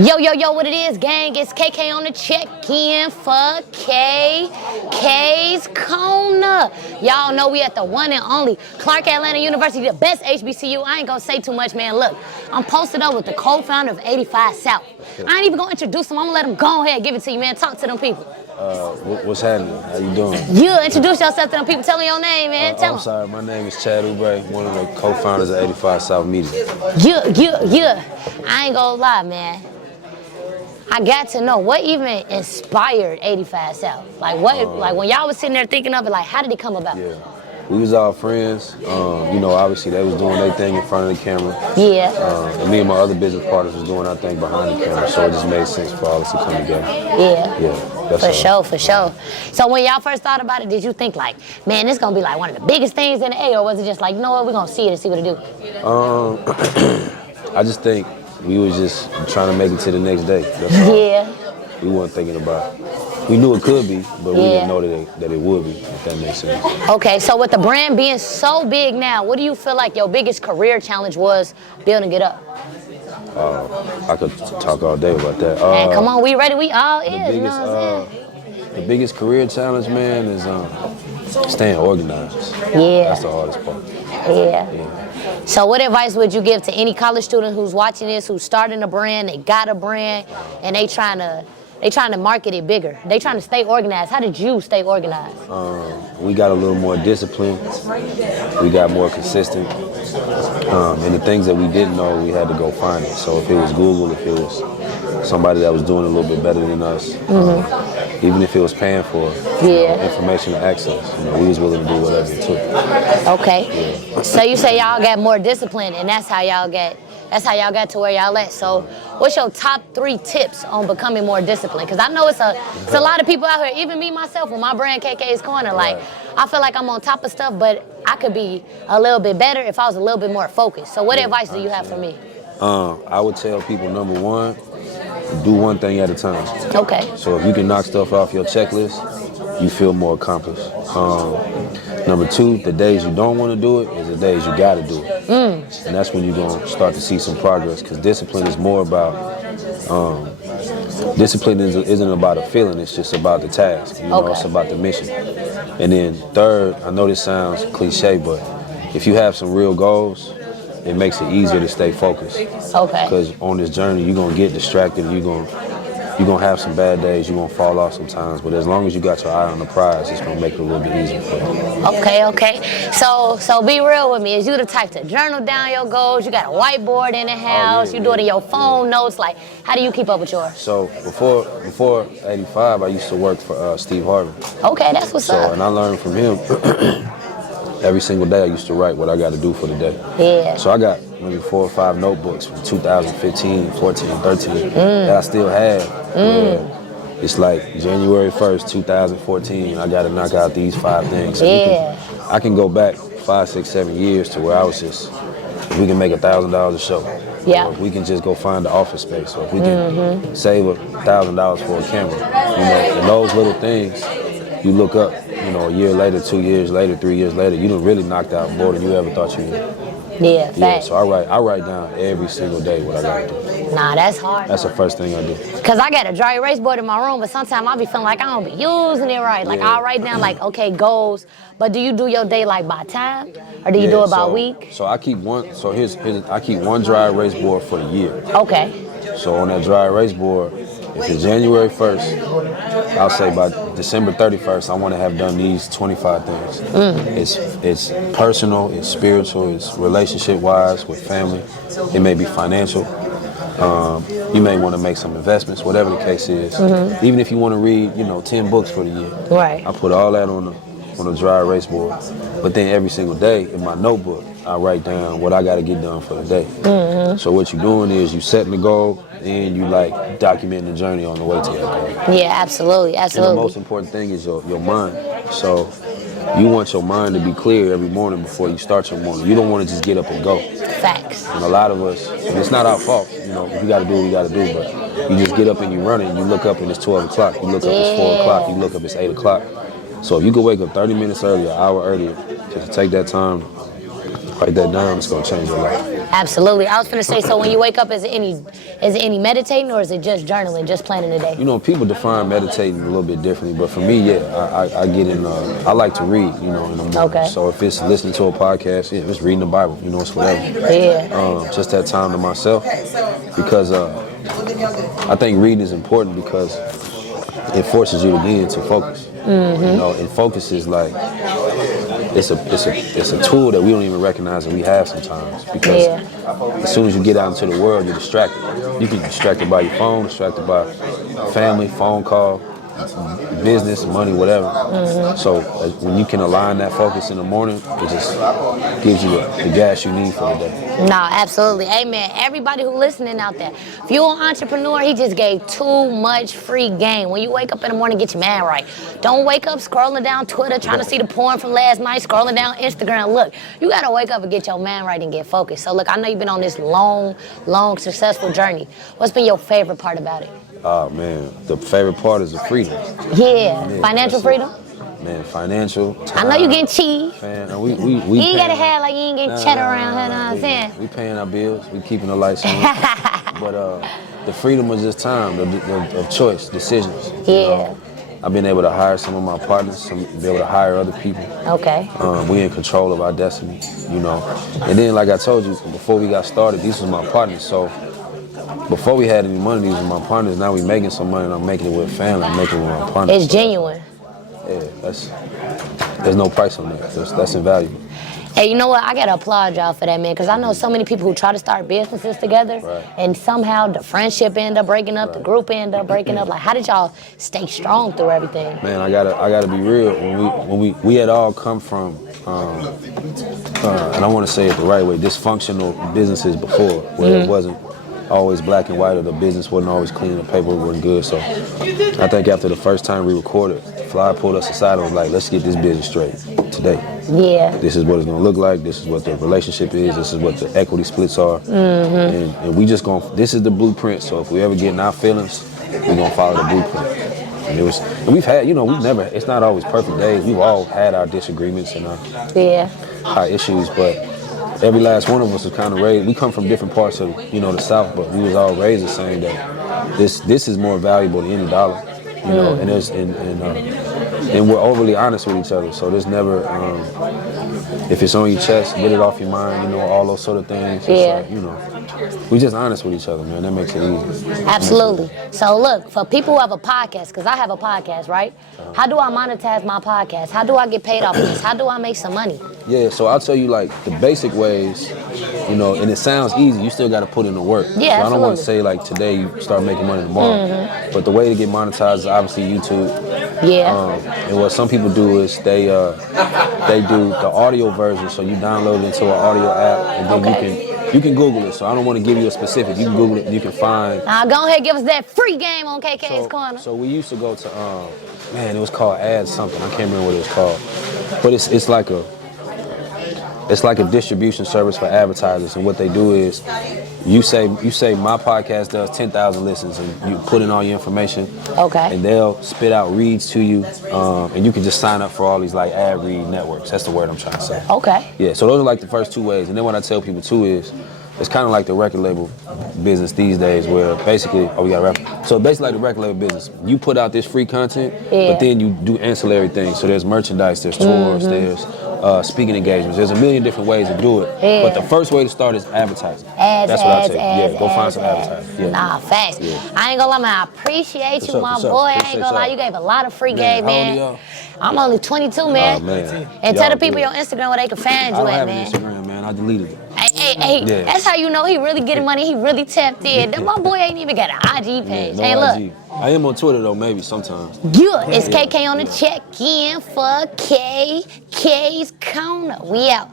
Yo, yo, yo, what it is, gang? It's KK on the check-in for K's Corner. Y'all know we at the one and only Clark Atlanta University, the best HBCU. I ain't gonna say too much, man. Look, I'm posted up with the co-founder of 85 South. I ain't even gonna introduce him. I'm gonna let him go ahead and give it to you, man. Talk to them people. What's happening? How you doing? You introduce yourself to them people. Tell them your name, man. Tell them. I'm sorry, my name is Chad Oubre, one of the co-founders of 85 South Media. Yeah. I ain't gonna lie, man. I got to know what even inspired 85 South. Like like when y'all was sitting there thinking of it, like how did it come about? Yeah, we was all friends. Obviously they was doing their thing in front of the camera. Yeah. And me and my other business partners was doing our thing behind the camera, so it just made sense for all us to come together. Yeah. For sure. So when y'all first thought about it, did you think like, man, this gonna be like one of the biggest things in the A, or was it just like, you know what, we're gonna see it and see what it do? I just think we was just trying to make it to the next day. That's all. Yeah. We weren't thinking about it. We knew it could be, but we didn't know that it would be, if that makes sense. Okay, so with the brand being so big now, what do you feel like your biggest career challenge was building it up? I could talk all day about that. Man, come on, we ready? We all is, you know what I'm saying? The biggest career challenge, man, is staying organized. Yeah. That's the hardest part. Yeah. So what advice would you give to any college student who's watching this, who's starting a brand, they got a brand, and they trying to market it bigger? They trying to stay organized. How did you stay organized? We got a little more discipline. We got more consistent. And the things that we didn't know, we had to go find it. So if it was Google, if it was somebody that was doing a little bit better than us, even if it was paying for information and access, we was willing to do whatever it took. Okay. Yeah. So you say y'all got more discipline, and that's how y'all got to where y'all at. So what's your top 3 tips on becoming more disciplined? Because I know it's a lot of people out here, even me myself with my brand KK's Corner, like I feel like I'm on top of stuff, but I could be a little bit better if I was a little bit more focused. So what advice do you have for me? I would tell people, number one, do one thing at a time. Okay. So if you can knock stuff off your checklist, you feel more accomplished. Number 2, the days you don't want to do it is the days you got to do it. And that's when you're going to start to see some progress, because discipline is more about, discipline isn't about a feeling, it's just about the task. It's about the mission. And then 3rd, I know this sounds cliche, but if you have some real goals, it makes it easier to stay focused. Okay. Because on this journey, you're going to get distracted, you're going to have some bad days, you're going to fall off sometimes, but as long as you got your eye on the prize, it's going to make it a little bit easier for you. Okay. So be real with me. Is you the type to journal down your goals? You got a whiteboard in the house? You do it in your phone notes? Like, how do you keep up with yours? So before 85, I used to work for Steve Harvey. Okay, that's what's up. And I learned from him. Every single day I used to write what I got to do for the day. Yeah. So I got maybe 4 or 5 notebooks from 2015, 14, 13 that I still have. It's like January 1st, 2014, I got to knock out these 5 things. I can go back 5, 6, 7 years to where I was just, if we can make $1,000 a show. Yeah. Or if we can just go find the office space, or if we can save $1,000 for a camera. And those little things, you look up, a year later, 2 years later, 3 years later, you done really knocked out more than you ever thought you would. Yeah, so I write down every single day what I gotta do. Nah, that's hard. That's the first thing I do. Cause I got a dry erase board in my room, but sometimes I be feeling like I don't be using it right. Like I'll write down like, okay, goals. But do you do your day like by time, or do you do it by week? So I keep one. So I keep one dry erase board for the year. Okay. So on that dry erase board, if it's January 1st, I'll say by December 31st, I want to have done these 25 things. It's personal, it's spiritual, it's relationship-wise with family. It may be financial. You may want to make some investments, whatever the case is. Even if you want to read, 10 books for the year. Right. I put all that on the dry erase board. But then every single day in my notebook, I write down what I got to get done for the day. So what you're doing is you setting the goal, and you documenting the journey on the way to that goal. Yeah, absolutely. And the most important thing is your mind. So you want your mind to be clear every morning before you start your morning. You don't want to just get up and go. Facts. And a lot of us, and it's not our fault, if you got to do what you got to do, but you just get up and you run it, and you look up and it's 12 o'clock, you look up it's 4 o'clock, you look up it's 8 o'clock. So if you could wake up 30 minutes earlier, an hour earlier, just take that time, Write that down. It's gonna change your life. Absolutely. I was gonna say, so when you wake up, is it any meditating or is it just journaling, just planning the day? You know, people define meditating a little bit differently, but for me, yeah, I get in. I like to read, you know, in the morning. Okay. So if it's listening to a podcast, yeah, it's reading the Bible, you know, it's whatever. Yeah. Just that time to myself, because I think reading is important because it forces you again to focus. Mm-hmm. You know, and focus is like it's a tool that we don't even recognize that we have sometimes, because as soon as you get out into the world, you're distracted. You can be distracted by your phone, distracted by family, phone call, business, money, whatever. Mm-hmm. So when you can align that focus in the morning, it just gives you the gas you need for the day. No, absolutely. Amen. Everybody who listening out there, if you're an entrepreneur, he just gave too much free game. When you wake up in the morning, get your man right. Don't wake up scrolling down Twitter, trying to see the porn from last night, scrolling down Instagram. Look, you got to wake up and get your man right and get focused. So look, I know you've been on this long, successful journey. What's been your favorite part about it? Oh man, the favorite part is the freedom. Yeah, financial freedom? Man, financial. Time, I know you getting cheese. Man, we you ain't got to have like you ain't getting cheddar around here, know what I'm saying? We paying our bills, we keeping the lights on. But the freedom was just time, of choice, decisions. Yeah. You know? I've been able to hire some of my partners, be able to hire other people. Okay. We in control of our destiny, you know. And then, like I told you, before we got started, these was my partners. So before we had any money, these were my partners. Now we making some money, and I'm making it with family. I'm making it with my partners. It's genuine. Yeah, there's no price on that. That's invaluable. Hey, you know what? I gotta applaud y'all for that, man, because I know so many people who try to start businesses together, and somehow the friendship end up breaking up, the group end up breaking up. Like, how did y'all stay strong through everything? Man, I gotta be real. When we had all come from, and I want to say it the right way, dysfunctional businesses before, where it wasn't always black and white, or the business wasn't always clean, the paperwork wasn't good. So I think after the first time we recorded, Fly pulled us aside and was like, let's get this business straight today. Yeah. This is what it's gonna look like, this is what the relationship is, this is what the equity splits are. Mm-hmm. And we just this is the blueprint, so if we ever get in our feelings, we're gonna follow the blueprint. And we've had, it's not always perfect days. We've all had our disagreements and our issues, but every last one of us was kind of raised. We come from different parts of, the South, but we was all raised saying that this is more valuable than any dollar, and we're overly honest with each other. So there's never, if it's on your chest, get it off your mind, all those sort of things. Yeah. It's like, we just honest with each other, man. That makes it easy. Absolutely. So look, for people who have a podcast, because I have a podcast, right? How do I monetize my podcast? How do I get paid off of this? How do I make some money? Yeah, so I'll tell you like the basic ways, and it sounds easy, you still got to put in the work. Yeah, so I don't want to say like today you start making money tomorrow, but the way to get monetized is obviously YouTube. Yeah. And what some people do is they do the audio version, so you download it into an audio app, and then you can Google it. So I don't want to give you a specific. You can Google it, and you can find. Go ahead, give us that free game on KK's Corner. So we used to go to it was called Ad something. I can't remember what it was called, but it's like a distribution service for advertisers, and what they do is you say my podcast does 10,000 listens, and you put in all your information, and they'll spit out reads to you, and you can just sign up for all these like ad read networks. That's the word I'm trying to say. Okay. Yeah, so those are like the first two ways, and then what I tell people too is it's kind of like the record label business these days, where basically, so basically like the record label business, you put out this free content, but then you do ancillary things. So there's merchandise, there's tours, there's speaking engagements. There's a million different ways to do it. Yeah. But the first way to start is advertising. That's what I say. Go find some advertising. Yeah. Nah, facts. Yeah. I ain't gonna lie, man. I appreciate you, my boy. I ain't gonna lie, you gave a lot of free game, man. How old are y'all? I'm only 22, man. Oh, man. And tell the people your Instagram where they can find you at, man. I don't have an Instagram, man. I deleted it. Hey, that's how you know he really getting money. He really tapped in. My boy ain't even got an IG page. Yeah, no IG. I am on Twitter, though, maybe sometimes. Good. It's KK on the check-in for KK's Corner. We out.